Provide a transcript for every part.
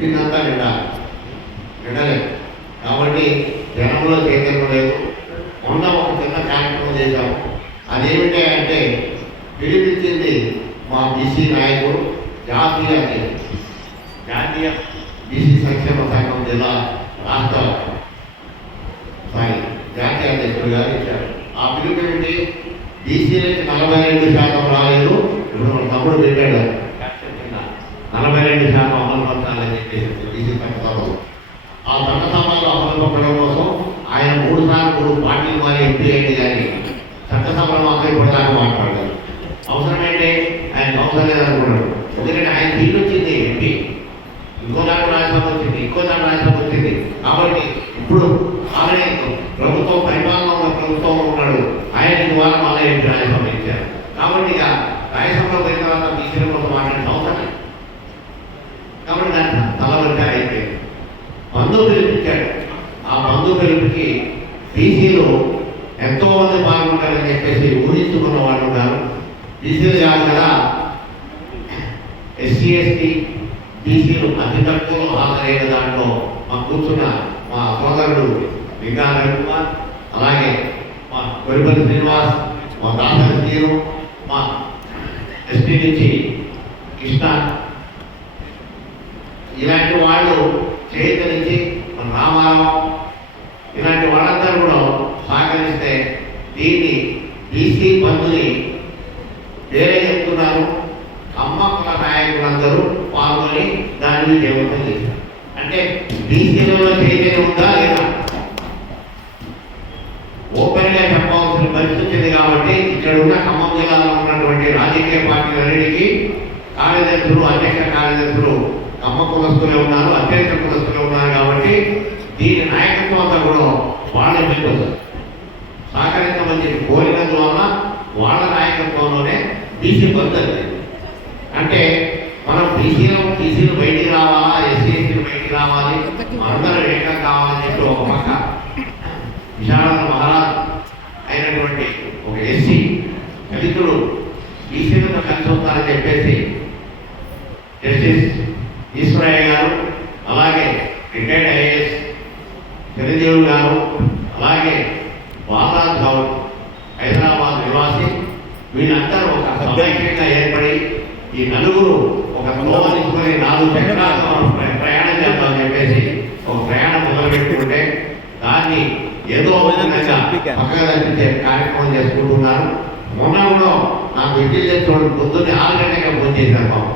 దీన్నంతా నిండాలి. నిండలేదు కాబట్టి జనంలో చైతన్యం లేదు. మొన్న ఒక చిన్న కార్యక్రమం చేశాము. అదేమిటి అంటే పిలిపించింది మా బీసీ నాయకుడు జాతీయ. జాతీయ బీసీ సంక్షేమ సంఘం జిల్లా రాష్ట్ర స్థాయి జాతీయ అధ్యక్షుడు గారు ఇచ్చారు. ఆ పిలుపు ఏంటి బీసీలకి నలభై రెండు శాతం రాలేదు. ఇప్పుడు మన తమ్ముడు పెట్టాడు నలభై రెండు శాతం. చెప్పేసి ఆ చట్టసభలో సభలో అమలు పరచడం కోసం ఆయన మూడు సార్లు మూడు పార్టీలు మారి ఎంపీ అయింది కానీ చట్టసభలో మాత్రం ఇప్పటిదాకా మాట్లాడారు అవసరమైతే ఆయన అవసరం లేదనుకున్నాడు ఎందుకంటే ఆయన తీరు వచ్చింది ఎంపీ ఇంకో నాడు రాజ్యసభ వచ్చింది ఇంకో నాడు రాజ్యసభ వచ్చింది కాబట్టి ఇప్పుడు ఆమె ప్రభుత్వం పరిపాలన ఉన్న ప్రభుత్వం ఉన్నాడు ఆయన ద్వారా మళ్ళీ ఏంటి రాజ్యసభ ఇచ్చారు కాబట్టి ఇక రాజ్యసభలో పోయిన తర్వాత బీసీల కోసం మాట్లాడిన అవసరం లేదు. కాబట్టి దాన్ని తలవంటే అయిపోయింది బంధువు పిలిపించాడు ఆ బంధువు పిలుపుకి బీసీలు ఎంతో మంది పాల్గొంటారని చెప్పేసి ఊహించుకున్న వాళ్ళు ఉన్నారు బీసీలు కాదు కదా. ఎస్సీ ఎస్టీ బీసీలు అతి తక్కువ హాజరైన దాంట్లో మా కూర్చున్న మా సోదరుడు లింగా కుమార్ అలాగే మా కొరిపల్లి శ్రీనివాస్ మా దాసరి తీరు మా ఎస్టీ నుంచి కృష్ణ. ఇలాంటి వాళ్ళు చైతన్యించి మన రామారావు. ఇలాంటి వాళ్ళందరూ కూడా సహకరిస్తే దీన్ని బీసీ బంధుని వేరే చెప్తున్నారు. అమ్మకుల నాయకులందరూ పాల్గొని దాన్ని దేవతం చేశారు. అంటే బీసీలలో చైతన్యం ఉందా లేదా? ఓపెన్గా చెప్పవలసిన పరిస్థితి వచ్చింది కాబట్టి ఇక్కడ ఉన్న ఖమ్మం జిల్లాలో ఉన్నటువంటి రాజకీయ పార్టీలన్నిటికీ కార్యదర్శులు అధ్యక్ష కార్యదర్శులు కమ్మ కులస్తులే ఉన్నారు అత్యధిక కులస్తులే ఉన్నారు కాబట్టి దీని నాయకత్వం అంతా కూడా వాళ్ళే మీకు సహకరించమని చెప్పి కోరినందువల్ల వాళ్ళ నాయకత్వంలోనే బీసీ పద్ధతి అంటే మనం బీసీలో బీసీలు బయటికి రావాలా ఎస్సీ ఎస్సీలు బయటికి రావాలి అందరూ ఏకం కావాలని చెప్పి ఒక పక్క విశారద మహారాజ్ అయినటువంటి ఒక ఎస్సీ దళితుడు బీసీలతో కలిసి వస్తారని చెప్పేసి జస్టిస్ ఈశ్వరయ్య గారు అలాగే రిటైర్డ్ ఐఏఎస్ చిరంజీవి గారు అలాగే బాలరాజ్ గౌడ్ హైదరాబాద్ నివాసి. వీళ్ళందరూ ఒక సమైక్యంగా ఏర్పడి ఈ నలుగురు ఒక తోవ నాలుగు చక్రాలతో ప్రయాణం చేద్దామని చెప్పేసి ఒక ప్రయాణం మొదలుపెట్టుకుంటే దాన్ని ఏదో ఒక విధంగా పక్కగా తప్పించే కార్యక్రమం చేసుకుంటున్నారు. మొన్న కూడా నాకు విద్య చేసిన పొద్దున్నే ఆరు గంటలకే ఫోన్ చేశారు బాబు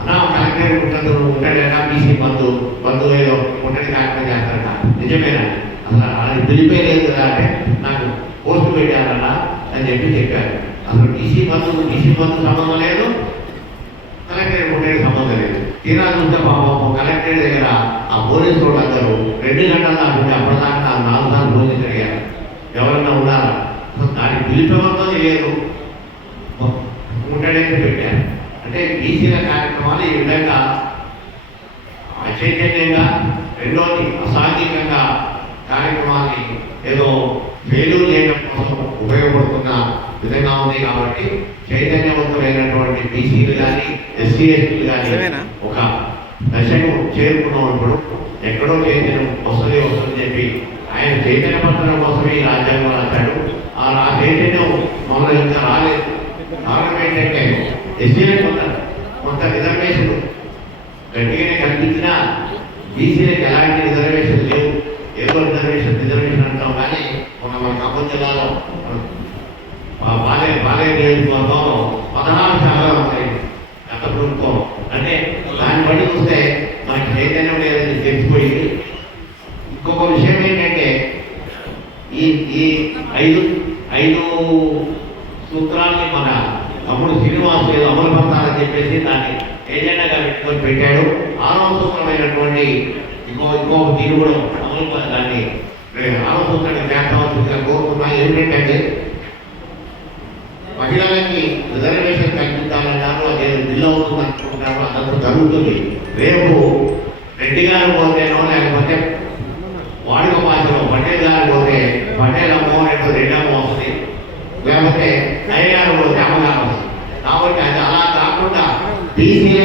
అన్నా కలెక్టర్ ఉంటుంది ఉంటాడేనా బీసీ బంధు బంధువు ఏదో ఉంటుంది కార్యక్రమం చేస్తారట. నిజమేనా? అసలు అది పిలిపే కదా అంటే నాకు పోస్ట్ పెట్టారన్నా అని చెప్పి చెప్పారు. అసలు బీసీ బంధు బీసీ బంధు సంబంధం లేదు. కలెక్టర్ ఉండేది సంబంధం లేదు. తీరా చూస్తే పాపం కలెక్టర్ దగ్గర ఆ పోలీసు వాళ్ళు అందరూ రెండు గంటల దాకా అప్పటిదాకా నాకు నాలుగు సార్లు పోలీసు అడిగారు ఎవరన్నా ఉన్నారా? దానికి పిలిపేమో తెలియదు. ఉంటాడని పెట్టారు అంటే బీసీల కార్యక్రమాలు ఈ విధంగా అచైతన్యంగా రెండోది అసాంఘికంగా కార్యక్రమాన్ని ఏదో ఫెయిల్ చేయడం కోసం ఉపయోగపడుతున్న విధంగా ఉంది కాబట్టి చైతన్యవంతులైనటువంటి బీసీలు కానీ ఎస్సీ ఎస్టీలు కానీ? ఒక దశకు చేరుకున్నప్పుడు ఎక్కడో చైతన్యం వస్తుంది వస్తుంది చెప్పి ఆయన చైతన్యపరచడం కోసమే ఈ రాజ్యాంగం రాశాడు. ఆ చైతన్యం మన ఇంకా రాలేదు. కారణం ఏంటంటే ఎస్సీలకు కొంత కొంత రిజర్వేషన్ గట్టిగానే కనిపించినా బీసీలకు ఎలాంటి రిజర్వేషన్ లేవు. ఏదో రిజర్వేషన్ రిజర్వేషన్ అంటాం కానీ మన మన ఖమ్మం జిల్లాలో బాలే బాలే నియోజకవర్గంలో పదహారు శాతం ఉన్నాయి గత ప్రభుత్వం. అంటే దాన్ని బట్టి చూస్తే మనకి చైతన్యం లేదని తెలిసిపోయింది ఇంకొక విషయం ఏంటంటే ఈ ఈ ఐదు ఐదు సూత్రాల్ని మన తమ్ముడు శ్రీనివాసు ఏదో అమలు పరచాలని చెప్పేసి దాన్ని ఏజెండాగా పెట్టుకొని పెట్టాడు. ఆరవ సూత్రమైనటువంటి ఇంకో ఇంకో తీరు కూడా అమలు దాన్ని రే- ఆరవ సూత్రాన్ని చేస్తామని కోరుకున్నా ఏంటంటే మహిళలకి రిజర్వేషన్ కల్పించాలన్నారు నేను బిల్లు అవుతుంది అనుకుంటాను అదంతా జరుగుతుంది. రేపు రెడ్డి గారు పోతేనో లేకపోతే వాడుక భాషలో పటేల్ గారు పోతే పటేల్ అమ్మో రేపు రెడ్డి అమ్మ వస్తుంది. లేకపోతే నయ్య గారు పోతే అమ్మగారు వస్తుంది. కాబట్టి అది అలా కాకుండా బీసీ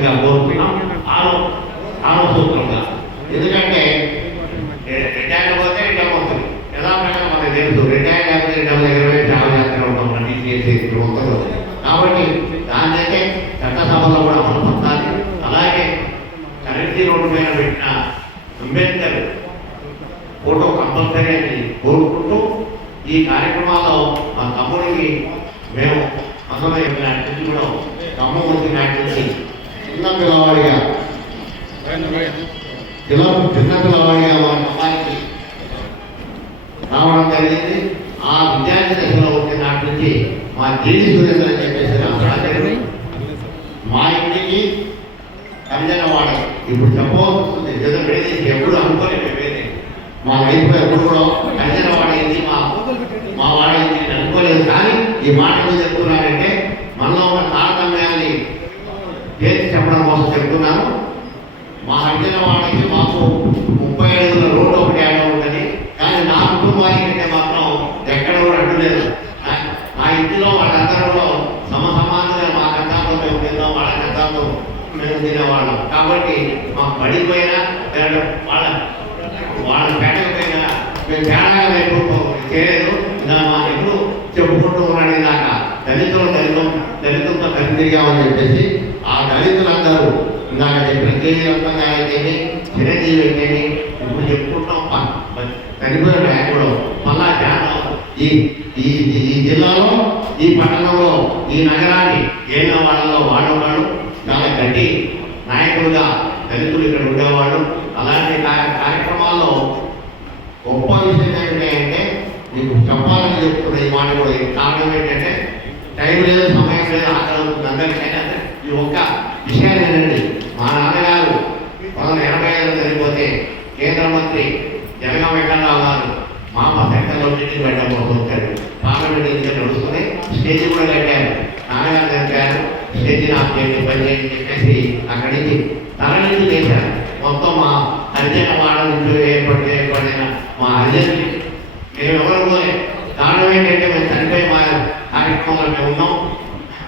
కొద్దిగా కోరుకున్నాం. ఆరో ఆరో సూత్రంగా ఎందుకంటే రిటైర్ పోతే డబ్బు అవుతుంది యథాపరంగా తెలుసు? రిటైర్ లేకపోతే డబ్బులు ఇరవై ట్రావెల్ యాత్ర ఉంటాం కాబట్టి దాని అయితే చట్టసభలో కూడా మనం పొందాలి. అలాగే కరెన్సీ రోడ్డు మీద పెట్టిన అంబేద్కర్ ఫోటో కంపల్సరీ అని కోరుకుంటూ ఈ కార్యక్రమాల్లో మా తమ్ముడికి మేము అందమైన కూడా ఖమ్మం వచ్చినట్టు చిన్న పిల్లవాడిగా ఇలా చిన్న పిల్లవాడిగా వారి అమ్మాయికి. రావడం జరిగింది. ఆ విద్యార్థి దశలో వచ్చిన నాటి నుంచి మా జీడి సురేంద్ర అని చెప్పేసి రామరాజు మా ఇంటికి కంజనవాడ ఇప్పుడు చెప్పవలసి వస్తుంది ఏదో విడదీసి ఎప్పుడు అనుకోలేదు మేమైతే మా వైపు ఎప్పుడు కూడా కంజనవాడ అయింది మా మా వాడైంది అనుకోలేదు. కానీ ఈ మాటలు చెప్తున్నానంటే మనలో ఉన్న తారతమ్యాన్ని తేల్చి చెప్పడం కోసం చెప్తున్నాను. మా హరిజన వాళ్ళకి మాకు ముప్పై ఐదుల రోడ్డు ఒకటి యాడ్ ఉంటుంది కానీ నా కుటుంబానికి అంటే మాత్రం ఎక్కడ కూడా అడ్డు లేదు. నా- ఇంటిలో వాళ్ళందరూ సమసమానంగా మా కథాంతో మేము తిన్నాం వాళ్ళ కథాంతో మేము తినేవాళ్ళం. కాబట్టి మాకు పడిపోయినా వాళ్ళ వాళ్ళ పెట్టకపోయినా మేము తేడాగా ఎప్పుడు చేయలేదు. ఇలా మా ఎప్పుడు చెప్పుకుంటూ ఉన్నాడు దాకా దళితులు దళితం దళితులతో కలిసి తిరిగామని చెప్పేసి ఆ దళితులందరూ ఇందాక చెప్పిన కేజీ అయితేనే చిరంజీవి అయితేనే ఇప్పుడు చెప్పుకుంటాం ప- చనిపోయిన బ్యాంకులో మళ్ళా ధ్యానం ఈ ఈ ఈ- జిల్లాలో ఈ పట్టణంలో ఈ నగరాన్ని ఏళ్ళ వాళ్ళలో వాడేవాడు చాలా గట్టి నాయకుడుగా దళితులు ఇక్కడ ఉండేవాడు అలాంటి కార్యక్రమాల్లో గొప్ప విషయం ఏంటంటే మీకు చెప్పాలని చెప్తున్న ఈ మాట కూడా. కారణం ఏంటంటే టైం లేదు సమయం లేదు ఆకలి అవుతుంది అందరికైనా ఈ ఒక్క విషయాన్ని ఏంటండి మా నాన్నగారు పంతొమ్మిది ఎనభై ఐదులో చనిపోతే కేంద్ర మంత్రి జగన్ వెంకటరావు గారు మామ సెంటర్లో మీటింగ్ పెట్టడం కోసం పార్లమెంట్ నుంచి నడుస్తుంది స్టేజ్ కూడా కట్టారు. నాన్నగారు చనిపోయారు. స్టేజ్ నాకు చేయండి పని చేయండి చెప్పేసి అక్కడి నుంచి తరలించి చేశారు మొత్తం మా హరిజన వాడ నుంచి ఏర్పడి ఏర్పడిన మా హరిజన మేము ఎవరు పోలే కారణం ఏంటంటే మేము చనిపోయి మా కార్యక్రమంలో మేము ఉన్నాం.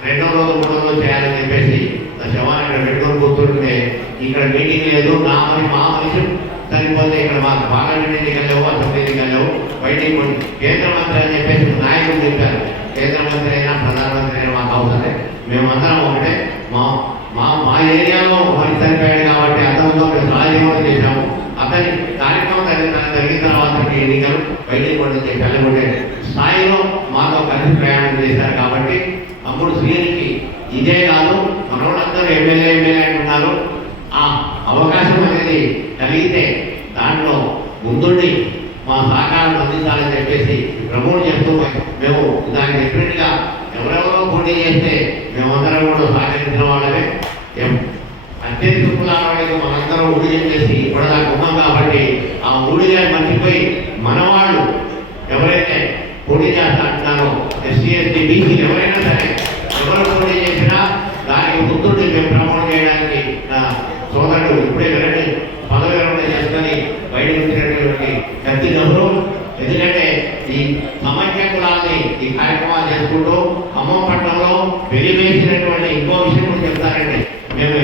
రెండో రోజు మూడో రోజు చేయాలని చెప్పేసి ఆ శవాన్ని ఇక్కడ పెట్టుకొని కూర్చుంటే ఇక్కడ మీటింగ్ లేదు నా మనిషి మా మనిషి సరిపోతే ఇక్కడ మాకు పార్లమెంట్ ఎన్నికలు లేవు అసెంబ్లీ ఎన్నికలు లేవు. బయటికి పోయి కేంద్ర మంత్రి అని చెప్పేసి నాయకులు చెప్పారు. కేంద్ర మంత్రి అయినా ప్రధానమంత్రి అయినా మాకు అవసరమే మేమందరం ఒకటే. మా మా మా ఏరియాలో మనిషి సరిపోయాడు కాబట్టి అతనితో మేము రాజీనామా చేశాము. అతని కార్యక్రమం జరిగిన జరిగిన తర్వాత ఎన్నికలు బయటికి కూడా వెళ్ళకుంటే స్థాయిలో మాతో కలిసి ప్రయాణం చేశారు కాబట్టి అప్పుడు స్త్రీలకి ఇదే కాదు మనవాళ్ళందరూ ఎమ్మెల్యే ఎమ్మెల్యే అంటున్నారు ఆ అవకాశం అనేది కలిగితే దాంట్లో ముందుండి మా సహకారం అందించాలని చెప్పేసి ప్రమోట్ చేస్తూ మేము దానికి డిఫరెంట్గా ఎవరెవరో పోటీ చేస్తే మేమందరం కూడా సహకరించిన వాళ్ళమే. అత్యంత అత్యధిక కులాలకి మనందరం ఊడి చేసి ఇప్పటిదాకా ఉన్నాం కాబట్టి ఆ ఊడిగా మర్చిపోయి మనవాళ్ళు ఎవరైతే పోటీ చేస్తా అంటున్నారో ఎస్సీ ఎస్టీ బీసీ ఎవరైనా సరే ఎవరు పోటీ చేసినా దానికి మేము ప్రమాణం చేయడానికి నా సోదరుడు ఇప్పుడే వినండి పదవి విరమణ చేసుకొని బయటకు వచ్చినటువంటి గతి ఎవరు ఎందుకంటే ఈ సమైక్య కులాన్ని ఈ కార్యక్రమాలు చేసుకుంటూ ఖమ్మం పట్టణంలో వెలివేసినటువంటి ఇంకో విషయం కూడా చెప్తారండి మేము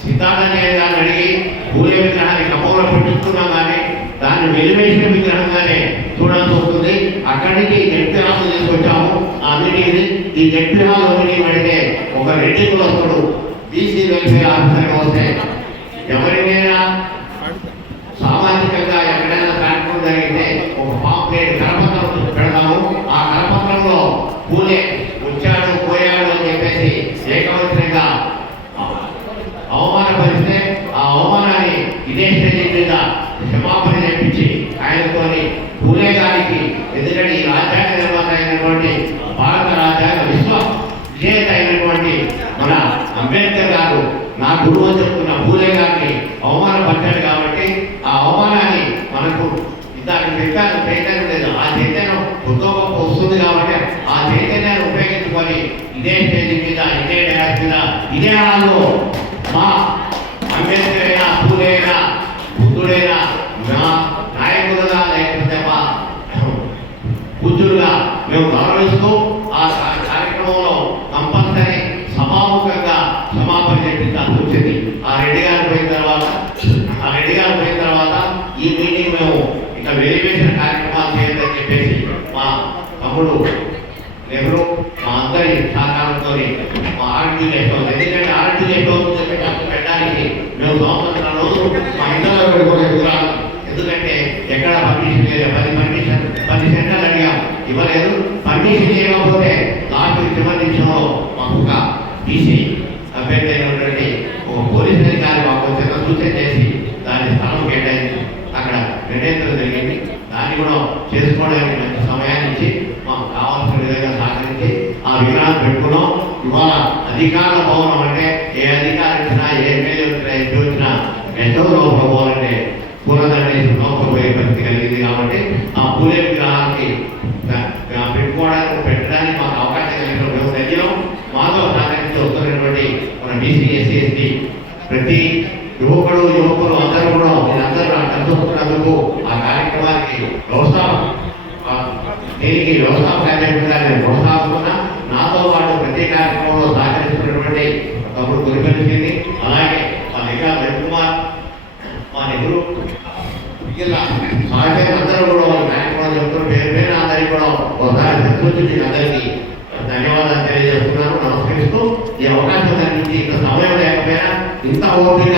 సీతారామయ్య గారిని అడిగి పూలే విగ్రహాన్ని ఖమ్మంలో పెట్టిస్తున్నాం కానీ దాన్ని వెలివేసిన విగ్రహంగానే చూడాల్సి వస్తుంది. అక్కడికి నుంచి తీసుకొచ్చాము. మీటింగ్ ఈ జడ్పీ హాల్ మీటింగ్ పెడితే ఒక రెడ్డి కులస్తుడు బీసీ వెల్ఫేర్ ఆఫీసర్గా వస్తే ఎవరినైనా సామాజికంగా ఎక్కడైనా కార్యక్రమం జరిగితే ఒక పాంప్లెట్ కరపత్రం పెడతాము ఆ కరపత్రంలో పూలే వచ్చాడు పోయాడు అని చెప్పేసి ఏకవచనంగా అవమానపరిస్తే ఆ అవమానాన్ని ఇదే స్టేజ్ మీద క్షమాపణ చెప్పించి ఆయనతోని పూలే గారికి ఎందుకంటే ఈ రాజ్యాంగ నిర్మాత అయినటువంటి భారత రాజ్యాంగ విశ్వ విజేత అయినటువంటి మన అంబేద్కర్ గారు నా గురువు అని చెప్తున్న పూలే గారిని అవమానపరిచాడు కాబట్టి ఆ అవమానాన్ని మనకు దానికి పెట్టాను చైతన్యం లేదు. ఆ చైతన్యం కొత్త గొప్ప వస్తుంది కాబట్టి ఆ చైతన్యాన్ని ఉపయోగించుకొని ఇదే స్టేజ్ మీద ఇదే డ్యాన్స్ మీద ఇదే హాల్లో మా అంబేద్కర్ అయినా పూలైనా బుద్ధుడైనా మా నాయకులుగా లేకపోతే మా పూజ్యులుగా మేము గౌరవిస్తూ ఆ కా- కార్యక్రమంలో కంపల్సరీ సభాముఖంగా క్షమాపణ చెప్పించాల్సి వచ్చింది ఆ రెడ్డి గారు పోయిన తర్వాత ఆ రెడ్డి గారు పోయిన తర్వాత ఈ మీటింగ్ మేము ఇక వెలివేసిన కార్యక్రమాలు చేయాలని చెప్పేసి మా తమ్ముడు నెహ్రూ మా అందరి సహకారంతో మా ఆర్టీ చేస్తాం ఎందుకంటే ఆర్టీ చేస్తాం పెట్టడానికి మేము సంవత్సరం రోజులు మా ఇంటర్ పెట్టుకునే విగ్రహాలు ఎందుకంటే ఎక్కడ పర్మిషన్ లేదు. పది పర్మిషన్ పది సెంటర్లు అడిగాం. ఇవ్వలేదు. పర్మిషన్ ఇవ్వకపోతే లాస్ట్ చివరి నిమిషంలో మాకు ఒక బీసీ అభ్యర్థి అయినటువంటి ఒక పోలీస్ అధికారి మాకు చిన్న సూచన చేసి దాని స్థలం గణేంద్ర జరిగింది. దాన్ని కూడా చేసుకోవడానికి మంచి సమయాన్ని ఇచ్చి మాకు కావాల్సిన విధంగా సహకరించి ఆ విగ్రహాన్ని పెట్టుకున్నాం. ఇవాళ అధికార భవనం అంటే ఏ అధికారి వచ్చినా ఏ ఎమ్మెల్యే వచ్చినా ఎంపీ వచ్చినా ఎంతో లోపల పోవాలంటే పూలదండేసి లోపల పరిస్థితి కలిగింది కాబట్టి ఆ పూలే విగ్రహానికి ద- ద- పెట్టుకోవడానికి పెట్టడానికి మాకు అవకాశం కలిగిన మేము దగ్గర మాతో సహకరించి వస్తున్నటువంటి మన బీసీ ఎస్సీ ఎస్టీ ప్రతి యువకుడు యువకులు అందరూ కూడా మీరందరూ నాకు కలుసుకున్నందుకు ఆ కార్యక్రమానికి వ్యవస్థాపక ఆ, దీనికి వ్యవస్థాపకంగా నేను ప్రోత్సాహస్తున్నా నాతో పాటు ప్రతి కార్యక్రమంలో సహకరిస్తున్నటువంటి తమ్ముడు గురిపెలిసింది అలాగే మా దగ్గర రవికుమార్ మా నెహ్రూ ఇలా సహచరులు అందరూ కూడా వాళ్ళ కార్యక్రమాలు చెప్తున్నారు పేరు పేరు అందరికీ కూడా ఒకసారి సంతోషించి అందరికీ ధన్యవాదాలు తెలియజేస్తున్నాను. నమస్కరిస్తూ ఈ అవకాశం కల్పించి ఇంత సమయం లేకపోయినా ఇంత ఓపిక